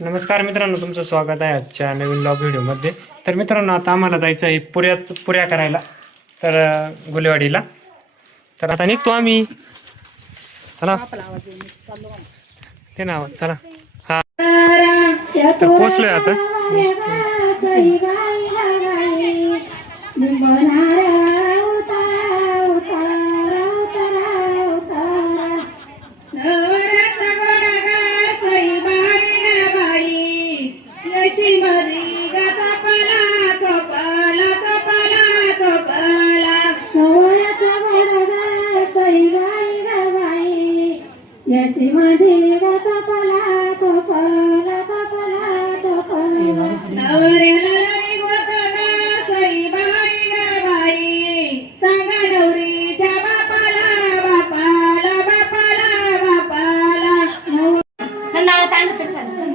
नमस्कार मित्रांनो, तुमचं स्वागत आहे आजच्या नवीन ब्लॉग व्हिडिओमध्ये. तर मित्रांनो, आता आम्हाला जायचं आहे पुऱ्या करायला, तर गुलेवाडीला. तर आता निघतो आम्ही. चला ते नाव चला. हा, तर पोचलोय आता.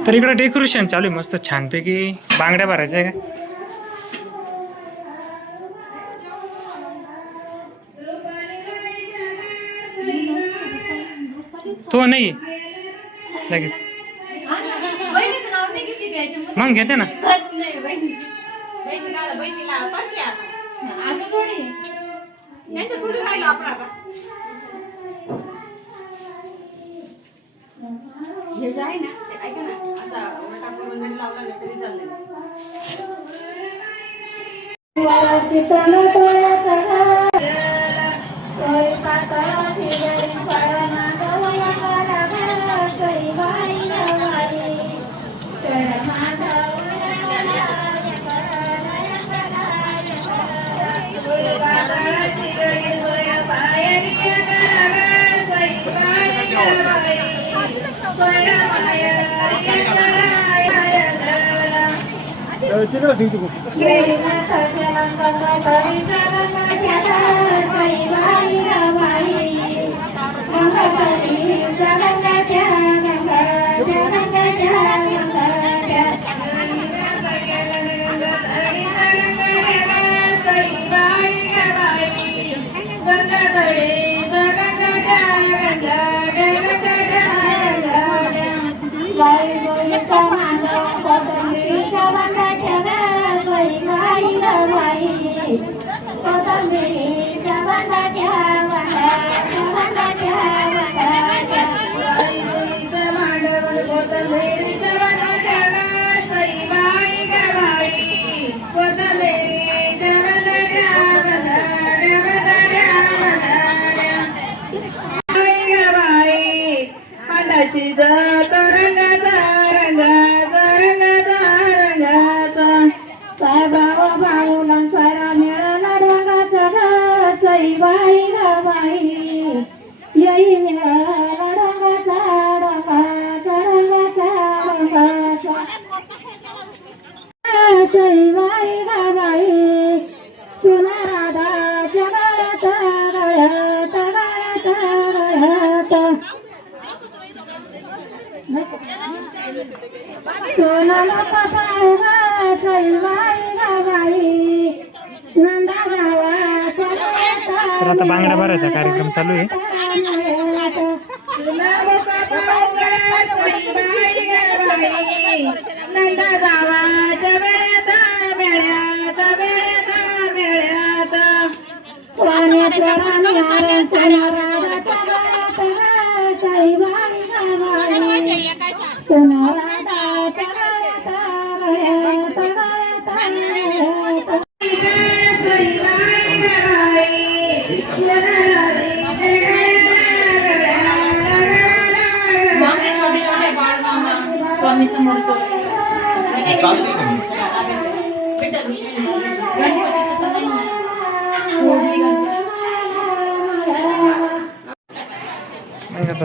तर इकडे डेकोरेशन चालू आहे मस्त छानपैकी. बांगड्या भरायच्या आहे का? तो नाही लगेच मग घेते ना. तर आता बांगड्या भरायचा कार्यक्रम चालू आहे.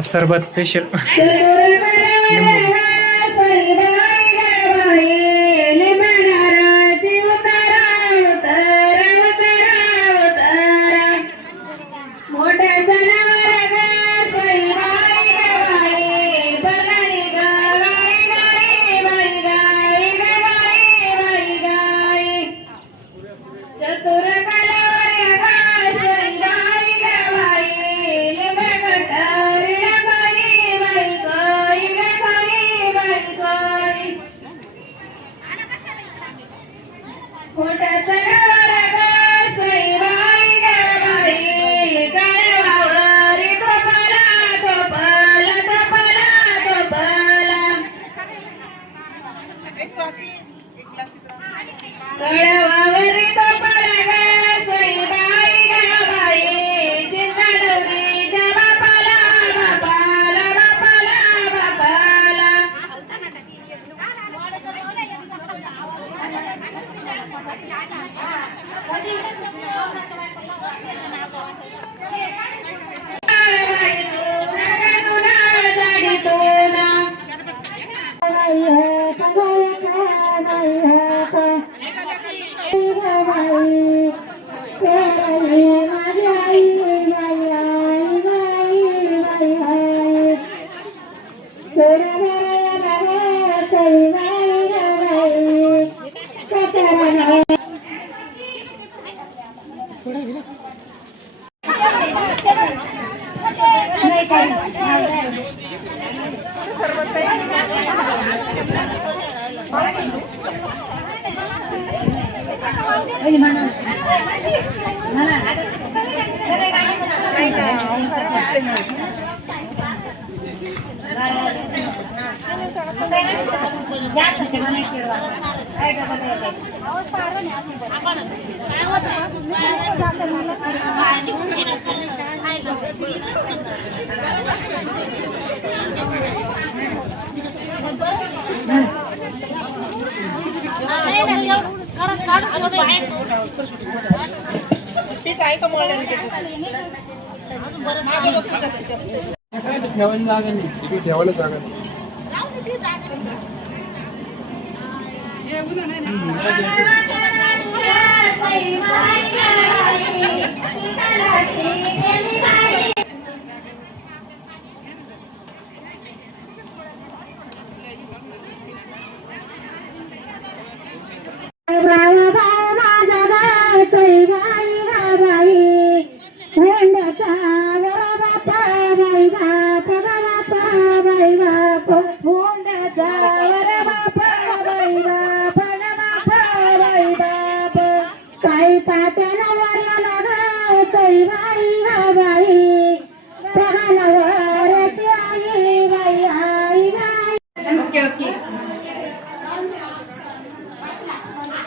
सरबत स्पेशल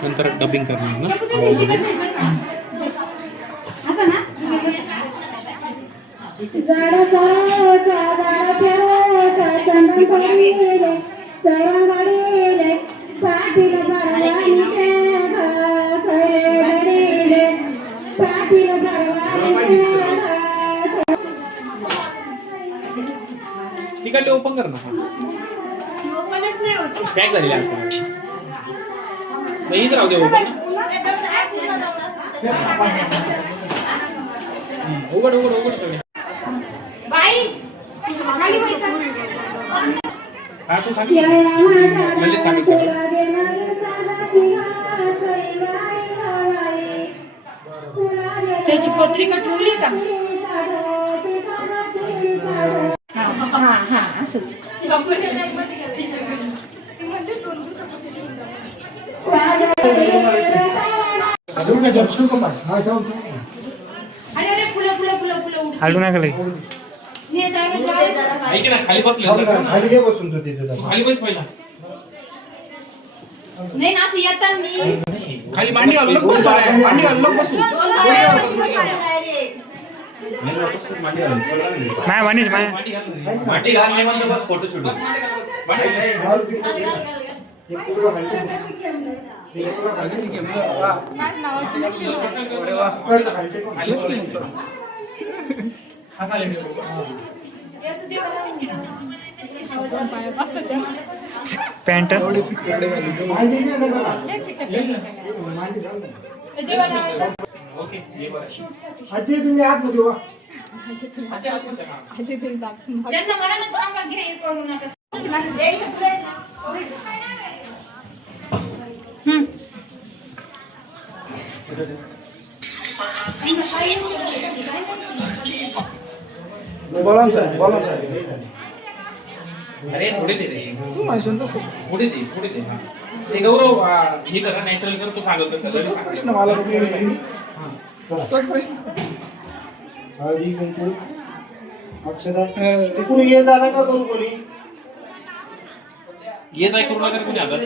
नंतर डबिंग करणार ना तिकडले ओपन कर ना पॅक झालेले असं इथं राहू दे ओपन उघड उघड उघड सगळे बाई खाली व्हायचं हा तू खाली म्हणजे सांग त्याची पत्रिका ठेवली का हा हा असंच हलू नका लई ऐक ना खाली बसले खाली घे बसून तू तिथे खाली बस पहिला नाही ना असं येताना खाली मांडी घालून बस मांडी घालून बसू माय वाणीच माय मांडी घालणे म्हणजे बस फोटो शूट पॅन्ट आजी तुम्ही आतमध्ये वा त्यांचं मनानं थांबा घे करू नका बोला साहेब बोला साहेब अरे थोडे दे रे. तू म्हणशील तसं. पुढे दे हा. ते गौरव हे कर नॅचरल कर, तू सांगत तोच प्रश्न मला बघ. तोच प्रश्न. हळदी कुंकू अक्षता इकडून ये झाला का करू कोणी ये जाय करू नका कोणी आता.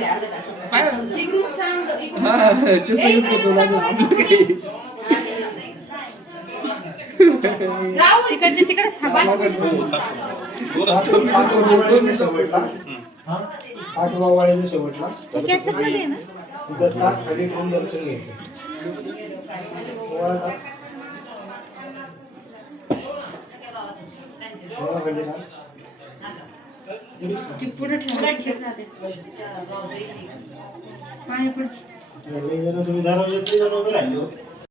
इकडून सांग, इकडून हा, त्याचं युद्ध तो लागलं. आपलं काही. राहू इकडचे तिकडे थांबा. आठवा वाळीला शेवटला कॅसेट मध्ये आहे ना. तिथं ताट खाली ठेवून दर्शन घ्यायचं ओवाळा टाक. ओवाळा खाली टाक. पुढे ठेवला पाणी पण लई जण तुम्ही दरवाज्यातले जण उभे राहिले हो.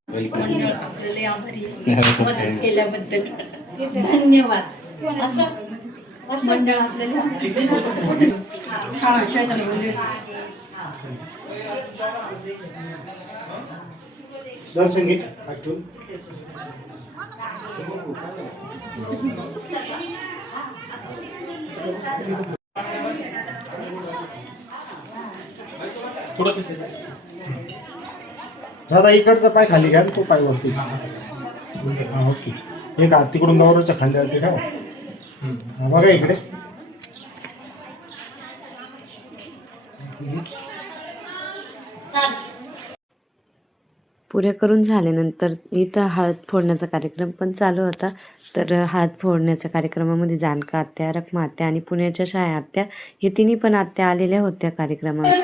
मंडळ आपल्याला आभारी आहे. मदत केल्याबद्दल धन्यवाद. मंडळ आपल्याला दर्शन घे आठवून थोडस दादा इकडचा पाय खाली घ्या आणि तो पाय वरती हा ओके एक हात तिकडून गौरवच्या खांद्यावरती ठेवा हा, बघा इकडे पुऱ्या करून झाल्यानंतर इथं हळद फोडण्याचा कार्यक्रम पण चालू होता. तर हळद फोडण्याच्या कार्यक्रमामध्ये जानका आत्या, रखमा आत्या आणि पुण्याच्या शाळा आत्या हे तिन्ही पण आत्या आलेल्या होत्या कार्यक्रमामध्ये.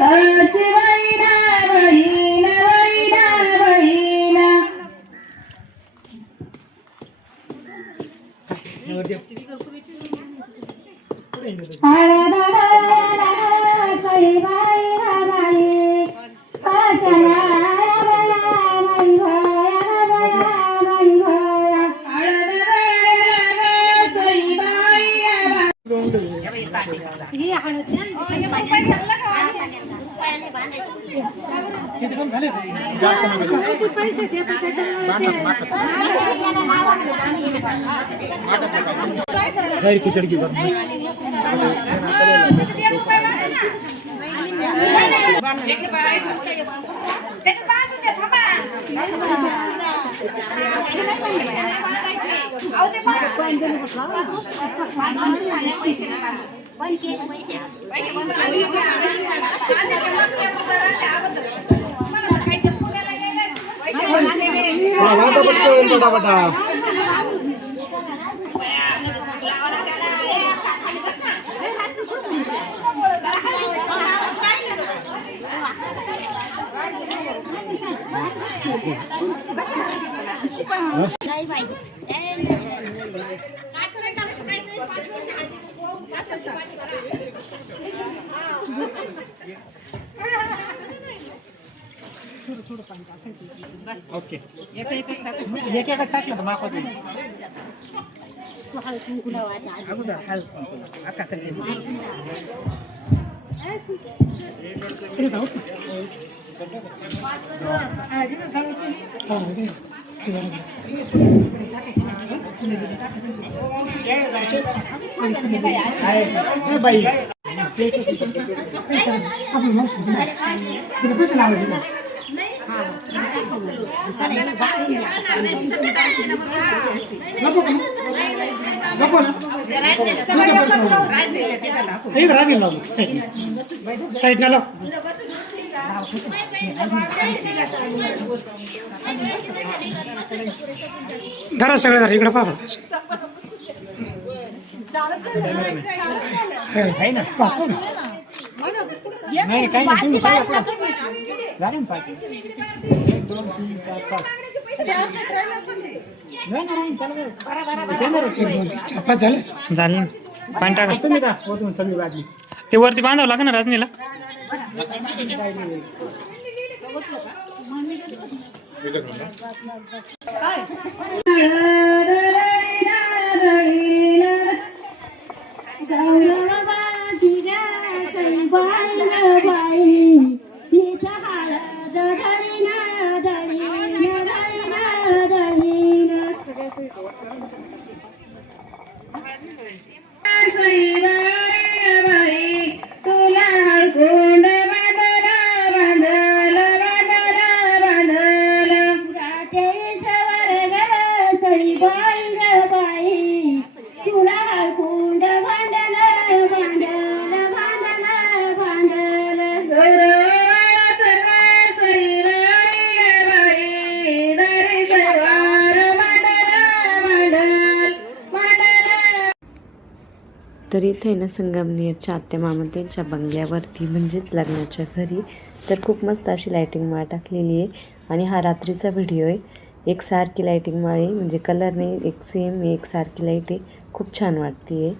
ओके एक टाकलं तर मापत बाई साईड ना धरा सगळे धरा इकडे पाहा ना पाहतो ना नाही काही नाही तुम्ही सांगा झाले ना 1 2 3 4 5 झाले पाणी टाका तुम्ही का सगळी बाजली ते वरती बांधावं लागेल ना राजनीला तर इथे आहे ना संगमनेरच्या आत्या मामा त्यांच्या बंगल्यावरती म्हणजेच लग्नाच्या घरी तर खूप मस्त अशी लाईटिंग माळ टाकलेली आहे. आणि हा रात्रीचा व्हिडिओ आहे. एकसारखी लाईटिंग माळ आहे म्हणजे कलर नाही, एक सेम एकसारखी लाईट आहे. खूप छान वाटते आहे.